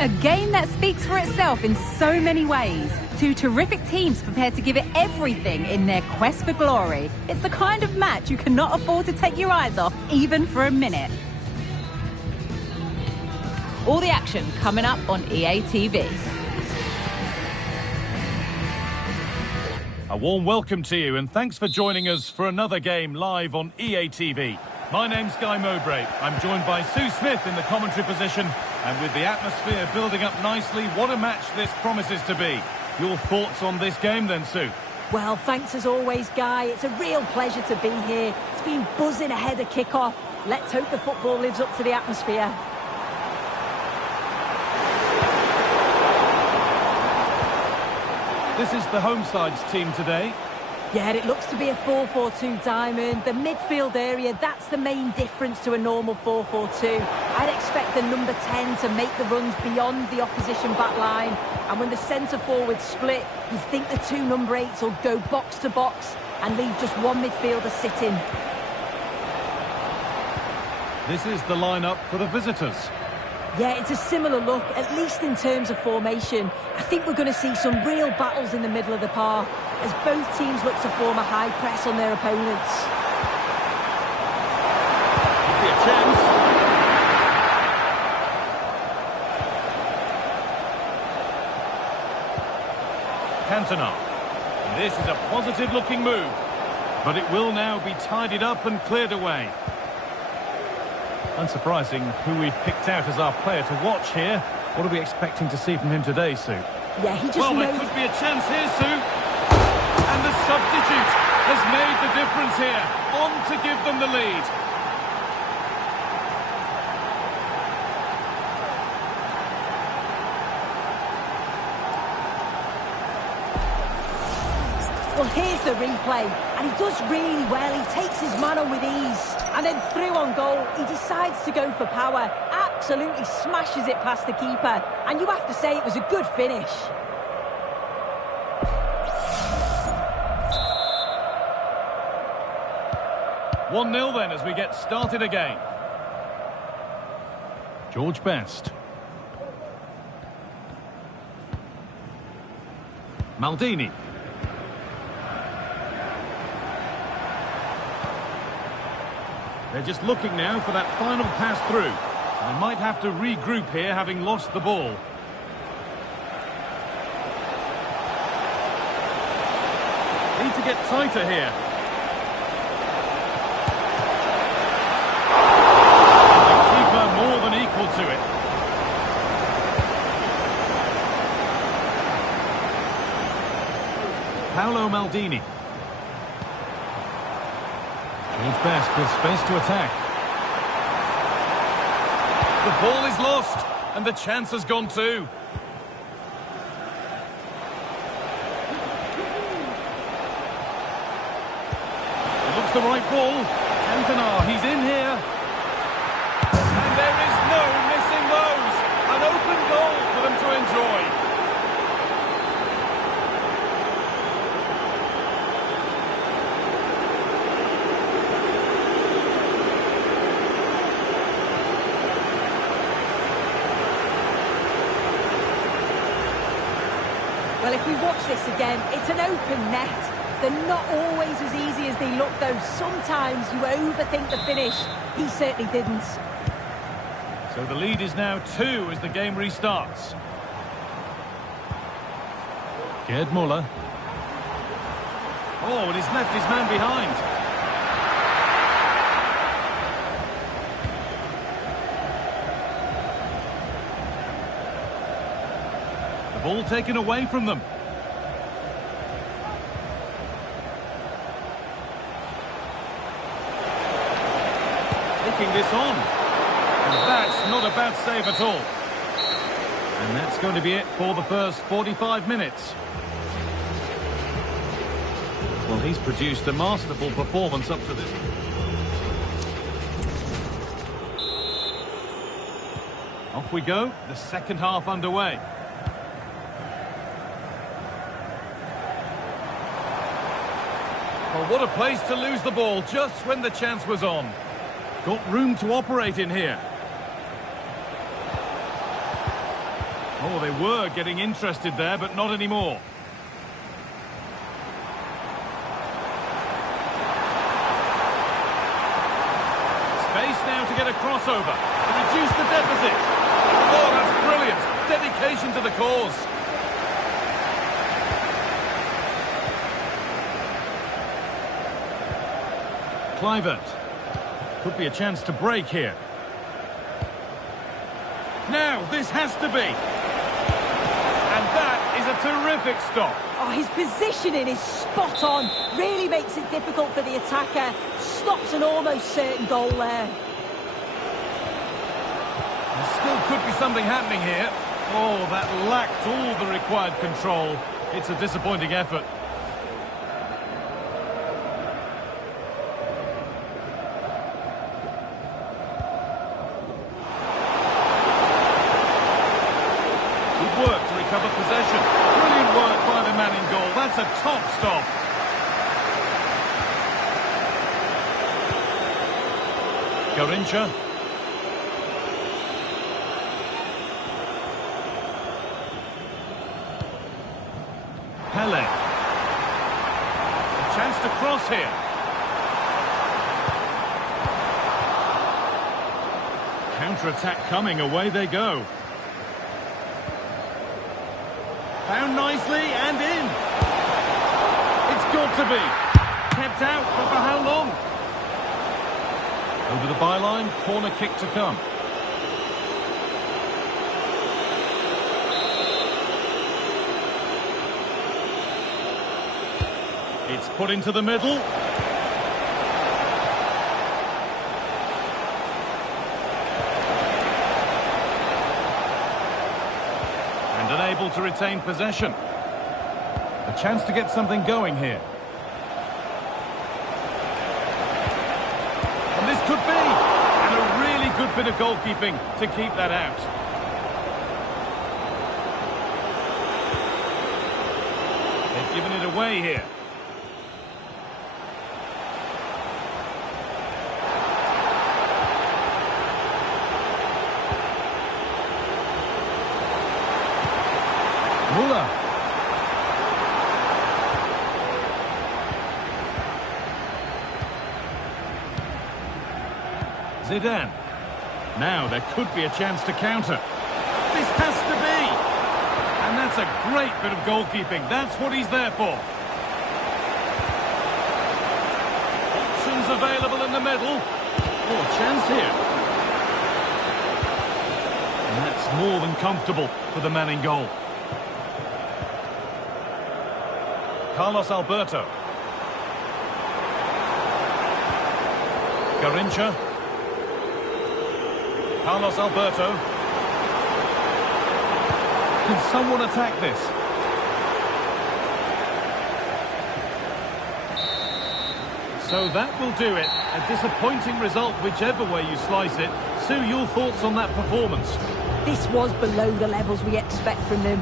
A game that speaks for itself in so many ways. Two terrific teams prepared to give it everything in their quest for glory. It's the kind of match you cannot afford to take your eyes off, even for a minute. All the action coming up on EA TV. A warm welcome to you and thanks for joining us for another game live on EA TV. My name's Guy Mowbray. I'm joined by Sue Smith in the commentary position, and with the atmosphere building up nicely, what a match this promises to be. Your thoughts on this game then, Sue? Well, thanks as always, Guy. It's a real pleasure to be here. It's been buzzing ahead of kick-off. Let's hope the football lives up to the atmosphere. This is the home side's team today. Yeah, it looks to be a 4-4-2 diamond. The midfield area, that's the main difference to a normal 4-4-2. I'd expect the number 10 to make the runs beyond the opposition back line. And when the centre-forwards split, you think the two number 8s will go box to box and leave just one midfielder sitting. This is the lineup for the visitors. Yeah, it's a similar look, at least in terms of formation. I think we're going to see some real battles in the middle of the park as both teams look to form a high press on their opponents. Could be a chance. Cantona. This is a positive-looking move, but it will now be tidied up and cleared away. Unsurprising who we've picked out as our player to watch here. What are we expecting to see from him today, Sue? Yeah, he just Well, knows... there could be a chance here, Sue. And the substitute has made the difference here. On to give them the lead. Well, here's the replay, and he does really well. He takes his man on with ease, and then through on goal, he decides to go for power, absolutely smashes it past the keeper, and you have to say it was a good finish. One 0 then as we get started again. George Best. Maldini. They're just looking now for that final pass through. They might have to regroup here, having lost the ball. Need to get tighter here. The keeper more than equal to it. Paolo Maldini. George Best with space to attack. The ball is lost, and the chance has gone too. It looks the right ball. Cantona, he's in here. And there is no missing those. An open goal for them to enjoy. Well, if we watch this again, it's an open net. They're not always as easy as they look, though. Sometimes you overthink the finish. He certainly didn't. So the lead is now 2 as the game restarts. Gerd Muller. Oh, and he's left his man behind. Ball taken away from them. Picking this on. And that's not a bad save at all. And that's going to be it for the first 45 minutes. Well, he's produced a masterful performance up to this. Off we go, the second half underway. Well, what a place to lose the ball just when the chance was on. Got room to operate in here. Oh, they were getting interested there, but not anymore. Space now to get a crossover to reduce the deficit. Oh, that's brilliant. Dedication to the cause. Clivert. Could be a chance to break here. Now, this has to be. And that is a terrific stop. Oh, his positioning is spot on. Really makes it difficult for the attacker. Stops an almost certain goal there. There still could be something happening here. Oh, that lacked all the required control. It's a disappointing effort. Good work to recover possession. Brilliant work by the man in goal. That's a top stop. Garincha. Pele. A chance to cross here. Counter-attack coming, away they go. Found nicely and in. It's got to be. Kept out, but for how long? Over the byline, corner kick to come. It's put into the middle. And unable to retain possession. A chance to get something going here. And this could be. And a really good bit of goalkeeping to keep that out. They've given it away here. Muller. Zidane. Now there could be a chance to counter. This has to be. And that's a great bit of goalkeeping. That's what he's there for. Options available in the middle. Oh, chance here. And that's more than comfortable for the man in goal. Carlos Alberto. Garincha. Carlos Alberto. Can someone attack this? So that will do it. A disappointing result whichever way you slice it. Sue, your thoughts on that performance? This was below the levels we expect from them.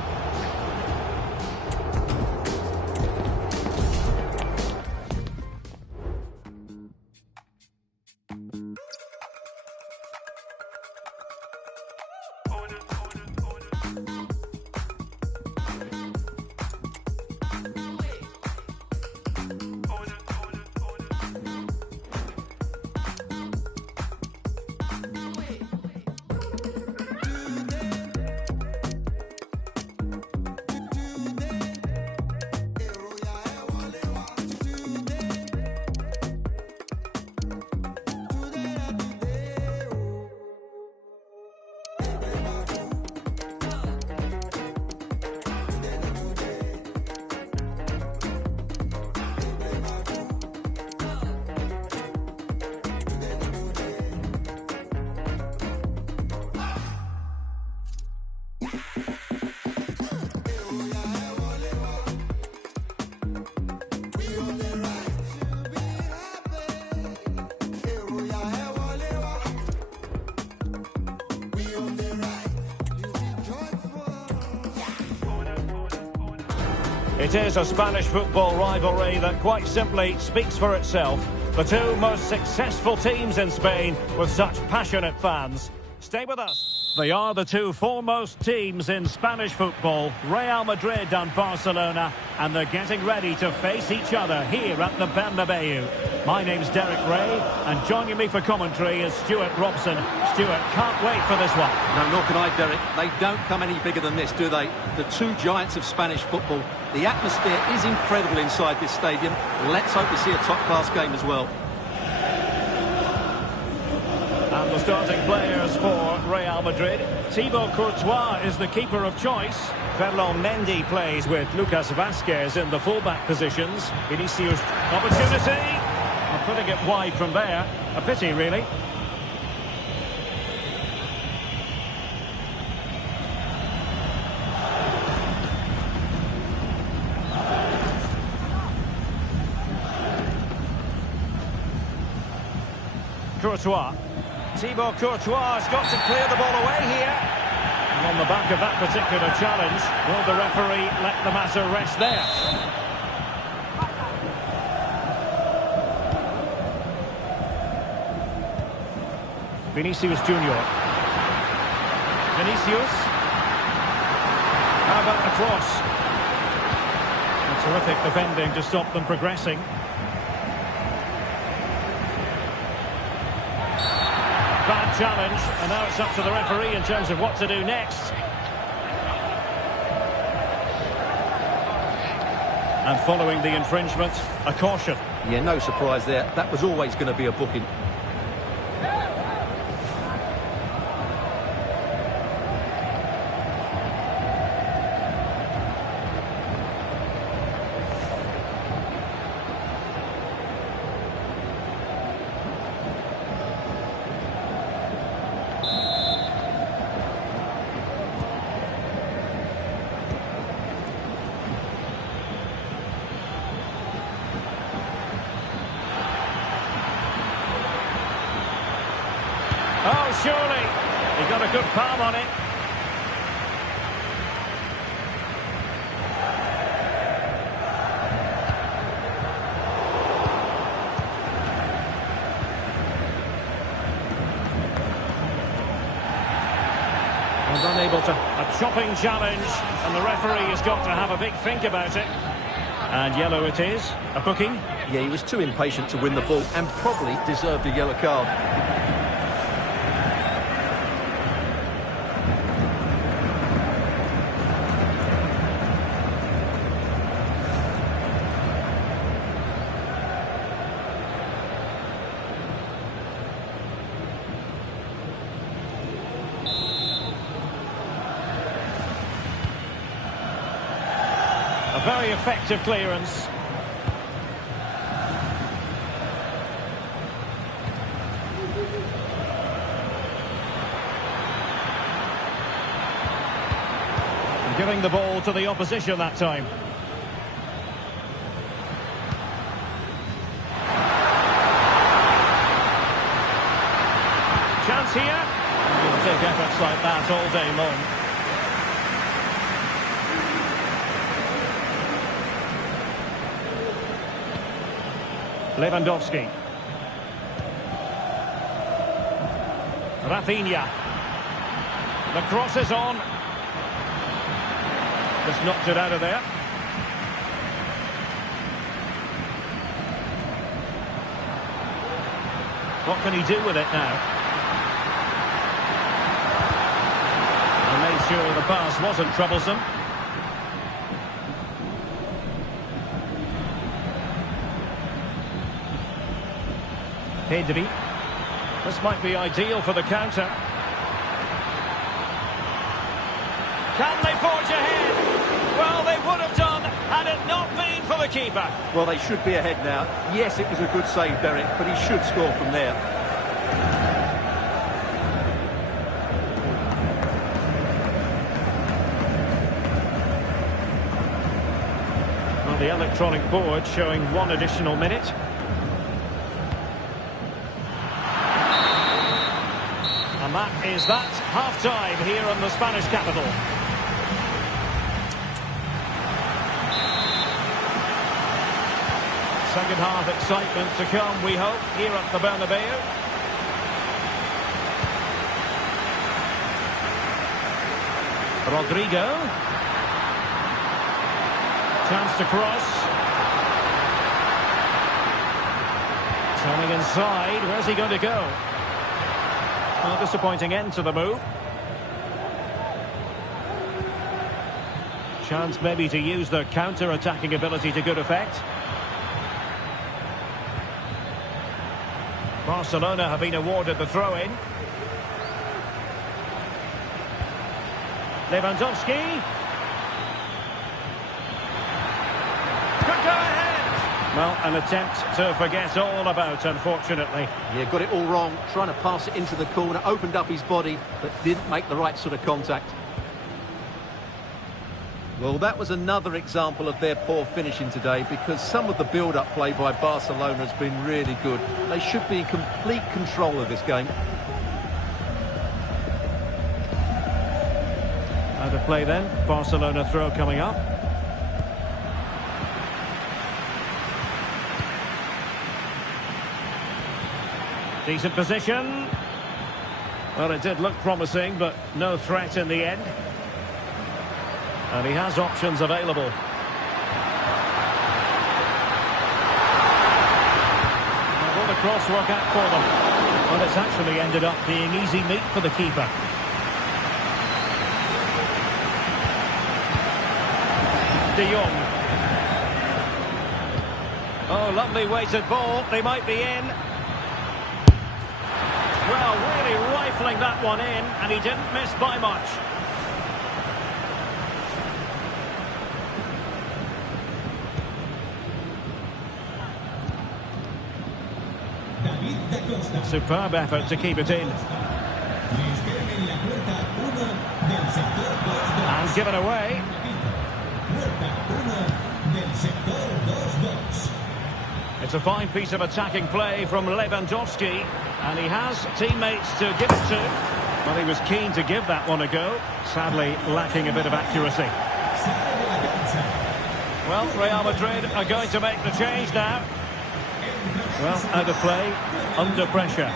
It is a Spanish football rivalry that quite simply speaks for itself. The two most successful teams in Spain with such passionate fans. Stay with us. They are the two foremost teams in Spanish football, Real Madrid and Barcelona, and they're getting ready to face each other here at the Bernabeu. My name's Derek Ray, and joining me for commentary is Stuart Robson. Stuart, can't wait for this one. No, nor can I, Derek. They don't come any bigger than this, do they? The two giants of Spanish football. The atmosphere is incredible inside this stadium. Let's hope we see a top-class game as well. And the starting players for Real Madrid. Thibaut Courtois is the keeper of choice. Ferland Mendy plays with Lucas Vazquez in the fullback positions. Vinicius, opportunity. And putting it wide from there. A pity, really. Courtois. Thibaut Courtois has got to clear the ball away here. And on the back of that particular challenge, will the referee let the matter rest there? Vinicius Junior. Vinicius. How about the cross? A terrific defending to stop them progressing. Bad challenge, and now it's up to the referee in terms of what to do next. And following the infringement, a caution. Yeah, no surprise there. That was always going to be a booking. Oh, surely. He got a good palm on it. And unable to... A chopping challenge. And the referee has got to have a big think about it. And yellow it is. A booking. Yeah, he was too impatient to win the ball and probably deserved a yellow card. A very effective clearance. Giving the ball to the opposition that time. Chance here. He'll take efforts like that all day long. Lewandowski. Rafinha. The cross is on. Just knocked it out of there. What can he do with it now? And made sure the pass wasn't troublesome. Pedri. This might be ideal for the counter. Can they forge ahead? Well, they would have done had it not been for the keeper. Well, they should be ahead now. Yes, it was a good save, Derek, but he should score from there. Well, the electronic board showing one additional minute. And that is that half-time here in the Spanish capital. Second half excitement to come, we hope, here at the Bernabeu. Rodrigo. Chance to cross. Turning inside. Where's he going to go? Well, disappointing end to the move. Chance maybe to use their counter-attacking ability to good effect. Barcelona have been awarded the throw-in. Lewandowski. Could go ahead. Well, an attempt to forget all about, unfortunately. Yeah, got it all wrong. Trying to pass it into the corner, opened up his body, but didn't make the right sort of contact. Well, that was another example of their poor finishing today, because some of the build-up play by Barcelona has been really good. They should be in complete control of this game. Out of play then. Barcelona throw coming up. Decent position. Well, it did look promising, but no threat in the end. And he has options available. Will the cross work out for them? Well, it's actually ended up being easy meat for the keeper. De Jong. Oh, lovely weighted ball. They might be in. Well, really rifling that one in, and he didn't miss by much. Superb effort to keep it in. And given away. It's a fine piece of attacking play from Lewandowski, and he has teammates to give it to. Well, he was keen to give that one a go, sadly lacking a bit of accuracy. Well, Real Madrid are going to make the change now. Well, out of play, under pressure.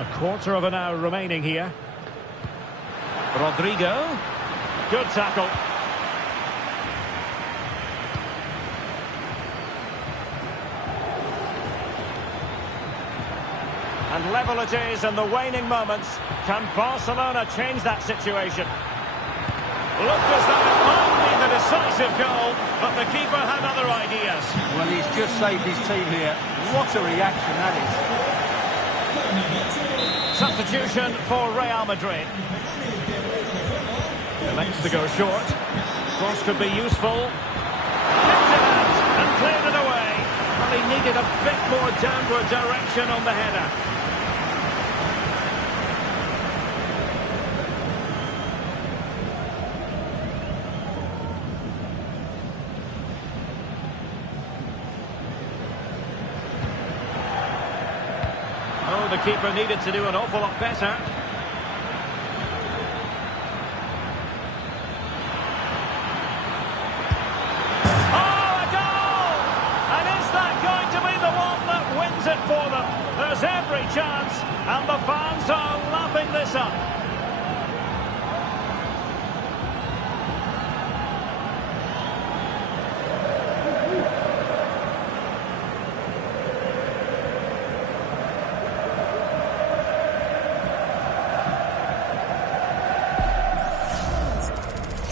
A quarter of an hour remaining here. Rodrigo. Good tackle. And level it is in the waning moments. Can Barcelona change that situation? Looked as though it might be the decisive goal, but the keeper had other ideas. Well, he's just saved his team here. What a reaction that is. Substitution for Real Madrid. Elects to go short. Cross could be useful. Picked it out and cleared it away. Well, he needed a bit more downward direction on the header. Oh, the keeper needed to do an awful lot better. It for them. There's every chance, and the fans are lapping this up.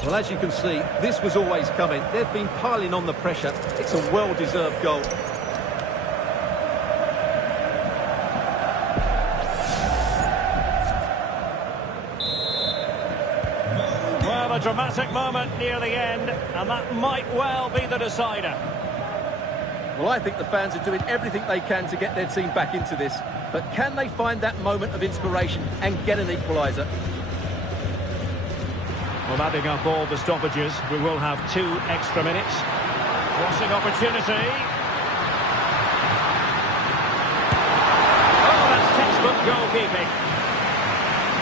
Well, as you can see, this was always coming. They've been piling on the pressure. It's a well-deserved goal. A dramatic moment near the end, and that might well be the decider. Well, I think the fans are doing everything they can to get their team back into this, but can they find that moment of inspiration and get an equaliser? Well, adding up all the stoppages, we will have 2 extra minutes. Crossing opportunity. Oh, that's textbook goalkeeping.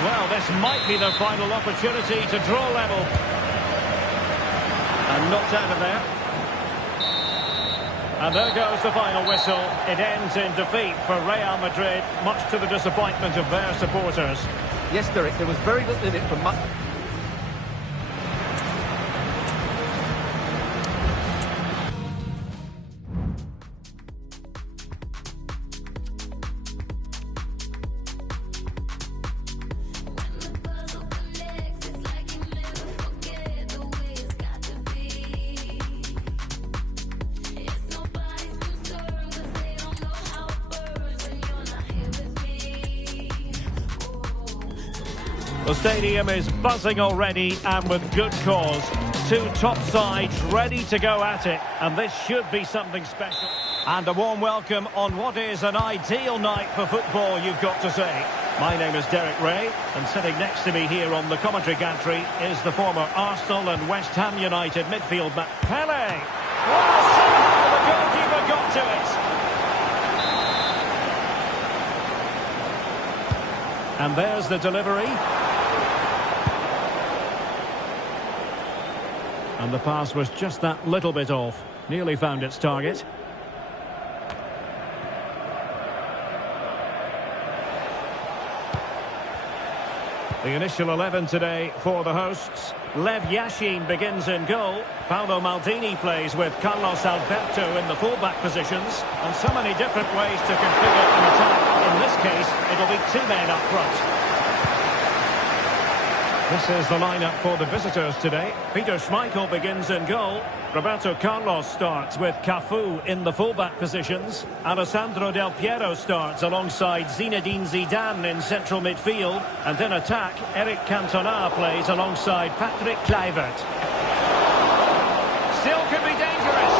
Well, this might be the final opportunity to draw level. And knocked out of there. And there goes the final whistle. It ends in defeat for Real Madrid, much to the disappointment of their supporters. Yes, Derek, there was very little in it from much. The stadium is buzzing already, and with good cause. Two top sides ready to go at it, and this should be something special. And a warm welcome on what is an ideal night for football, you've got to say. My name is Derek Ray, and sitting next to me here on the commentary gantry is the former Arsenal and West Ham United midfield man, Pele. Well, somehow the goalkeeper got to it. And there's the delivery. And the pass was just that little bit off. Nearly found its target. The initial 11 today for the hosts. Lev Yashin begins in goal. Paolo Maldini plays with Carlos Alberto in the fullback positions. And so many different ways to configure an attack. In this case, it'll be two men up front. This is the lineup for the visitors today. Peter Schmeichel begins in goal. Roberto Carlos starts with Cafu in the fullback positions. Alessandro Del Piero starts alongside Zinedine Zidane in central midfield. And in attack, Eric Cantona plays alongside Patrick Kluivert. Still could be dangerous.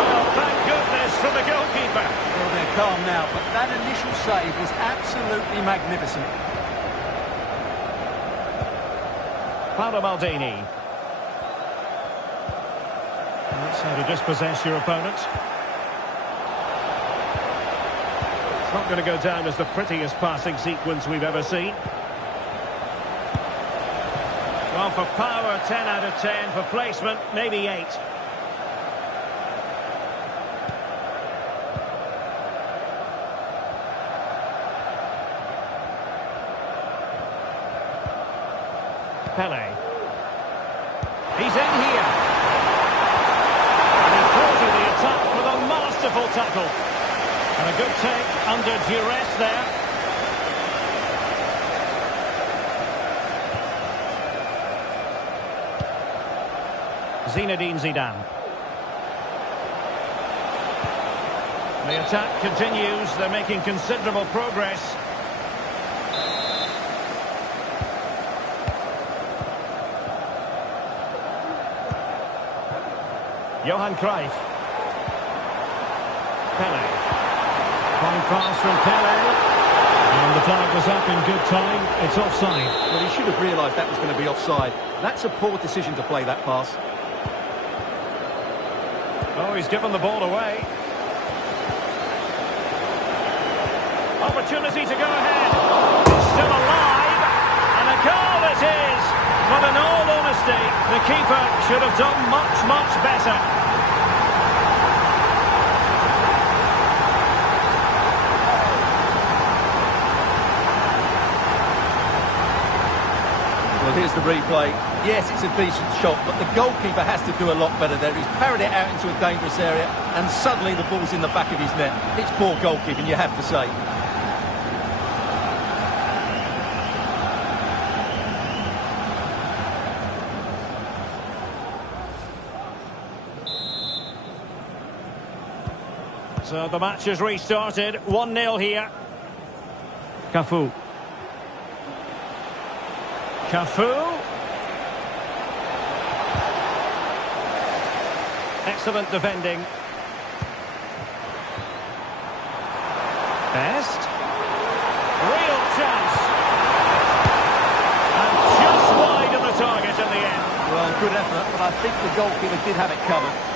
Well, thank goodness for the goalkeeper. Well, they're calm now, but that initial save was absolutely magnificent. Paolo Maldini. That's how to dispossess your opponent. It's not going to go down as the prettiest passing sequence we've ever seen. Well, for power, 10 out of 10. For placement, maybe 8. Pele. He's in here. And he thwarted the attack with a masterful tackle. And a good take under duress there. Zinedine Zidane. The attack continues. They're making considerable progress. Johan Cruyff. Pele. Fine pass from Pele. And the flag was up in good time. It's offside. Well, he should have realised that was going to be offside. That's a poor decision to play that pass. Oh, he's given the ball away. Opportunity to go ahead. It's still alive. And a goal it is. But in all honesty, the keeper should have done much, much better. Well, here's the replay. Yes, it's a decent shot, but the goalkeeper has to do a lot better there. He's parried it out into a dangerous area, and suddenly the ball's in the back of his net. It's poor goalkeeping, you have to say. So the match has restarted. 1-0 here. Cafu. Cafu. Excellent defending. Best. Real chance. And just wide of the target in the end. Well, good effort, but I think the goalkeeper did have it covered.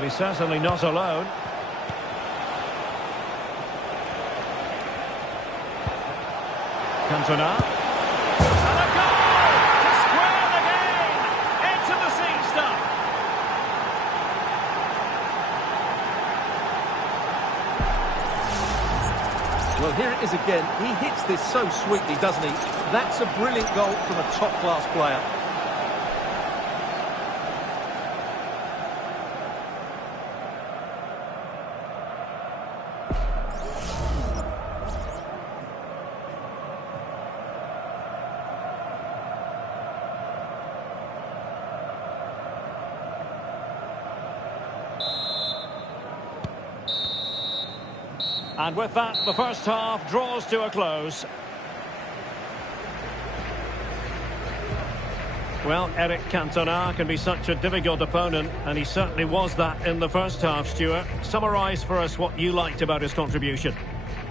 Well, he's certainly not alone. Cantona. And a goal to square the game. Into the seat stuff. Well, here it is again. He hits this so sweetly, doesn't he? That's a brilliant goal from a top-class player. And with that, the first half draws to a close. Well, Eric Cantona can be such a difficult opponent, and he certainly was that in the first half, Stuart. Summarise for us what you liked about his contribution.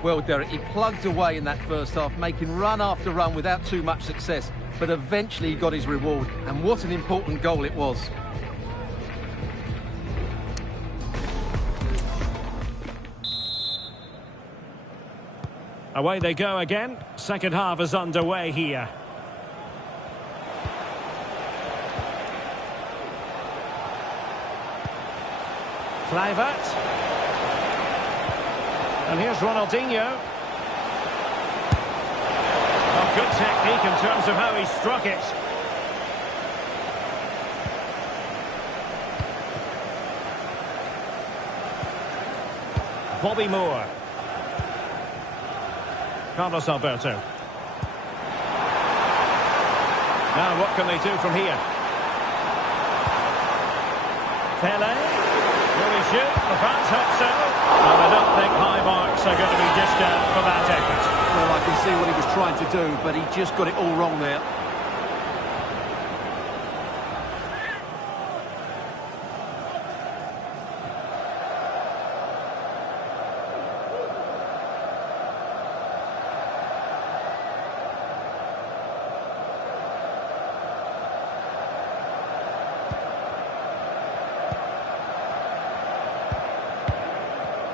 Well, Derek, he plugged away in that first half, making run after run without too much success. But eventually he got his reward, and what an important goal it was. Away they go again. Second half is underway here. Kluivert. And here's Ronaldinho. Oh, good technique in terms of how he struck it. Bobby Moore. Carlos Alberto. Now what can they do from here? Pele. Will he shoot? The fans hope so. And I don't think high marks are going to be dished out for that effort. Well, I can see what he was trying to do, but he just got it all wrong there.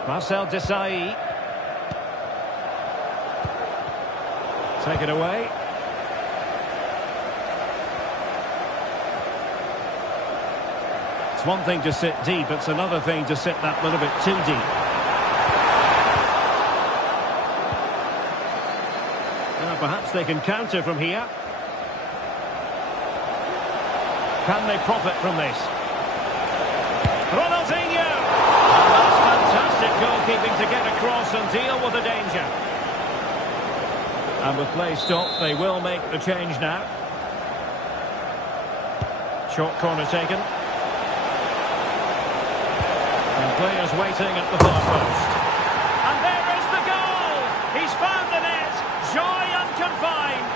Marcel Desailly. Take it away. It's one thing to sit deep, it's another thing to sit that little bit too deep. Now perhaps they can counter from here. Can they profit from this? Ronaldinho! Fantastic goalkeeping to get across and deal with the danger. And with play stopped, they will make the change now. Short corner taken. And players waiting at the far post. And there is the goal! He's found the net! Joy unconfined!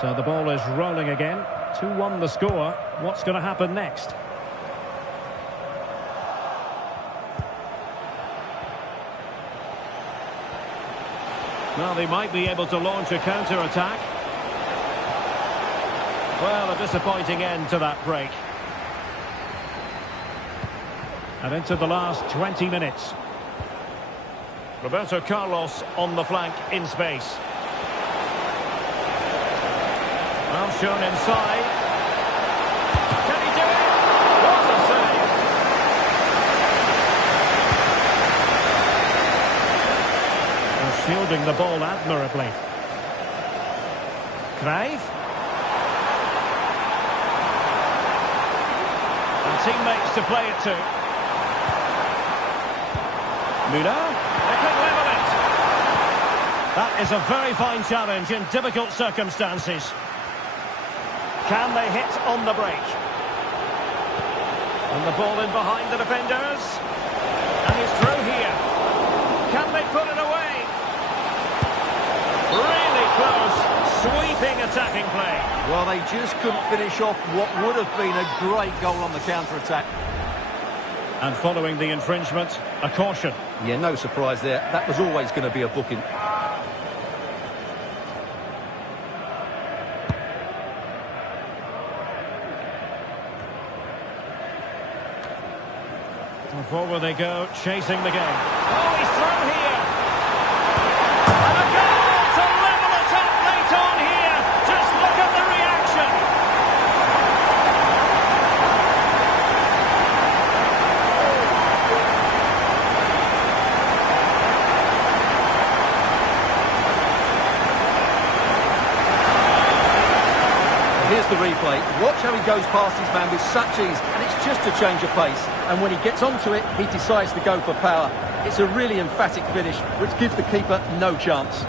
So the ball is rolling again. 2-1 the score. What's going to happen next? Well, they might be able to launch a counter-attack. Well, a disappointing end to that break. And into the last 20 minutes. Roberto Carlos on the flank in space. Well, shown inside. Can he do it? What a save! Well, shielding the ball admirably. Cruyff. And teammates to play it to. Müller. They can level it. That is a very fine challenge in difficult circumstances. Can they hit on the break? And the ball in behind the defenders. And he's through here. Can they put it away? Really close. Sweet sweeping attacking play. Well, they just couldn't finish off what would have been a great goal on the counter-attack. And following the infringement, a caution. Yeah, no surprise there. That was always going to be a booking. And forward they go, chasing the game. Oh, he's through here. And a goal to level it up late on here. Just look at the reaction. Here's the replay. Watch how he goes past his man with such ease, and it's just a change of pace. And when he gets onto it, he decides to go for power. It's a really emphatic finish, which gives the keeper no chance.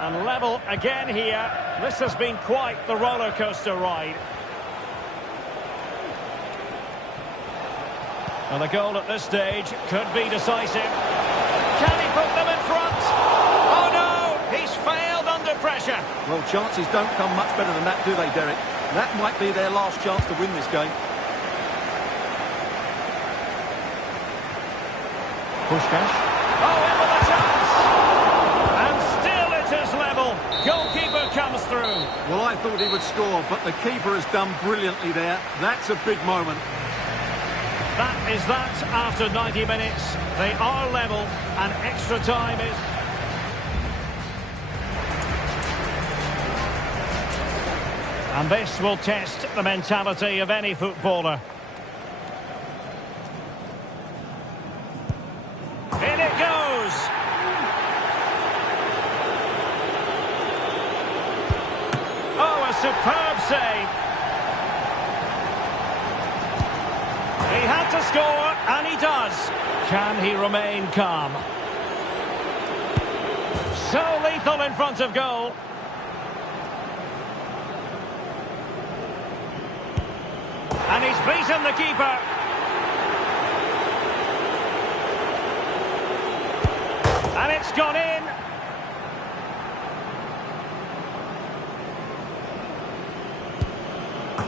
And level again here. This has been quite the roller coaster ride. And the goal at this stage could be decisive. Can he put them in front? Oh no, he's failed under pressure. Well, chances don't come much better than that, do they, Derek? That might be their last chance to win this game. Pushkash. Oh, in with a chance. And still it is level. Goalkeeper comes through. Well, I thought he would score, but the keeper has done brilliantly there. That's a big moment. That is that after 90 minutes. They are level and extra time is... And this will test the mentality of any footballer. In it goes! Oh, a superb save! He had to score, and he does. Can he remain calm? So lethal in front of goal. And he's beaten the keeper. And it's gone in.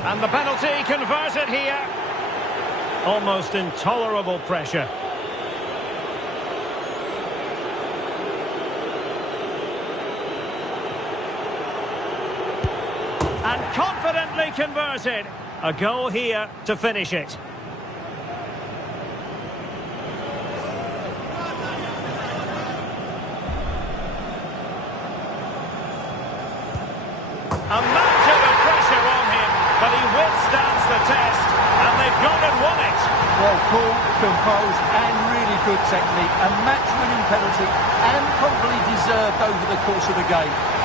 And the penalty converted here. Almost intolerable pressure. And confidently converted. A goal here to finish it. A match of pressure on him, but he withstands the test, and they've gone and won it. Well, cool, composed, and really good technique. A match-winning penalty, and probably deserved over the course of the game.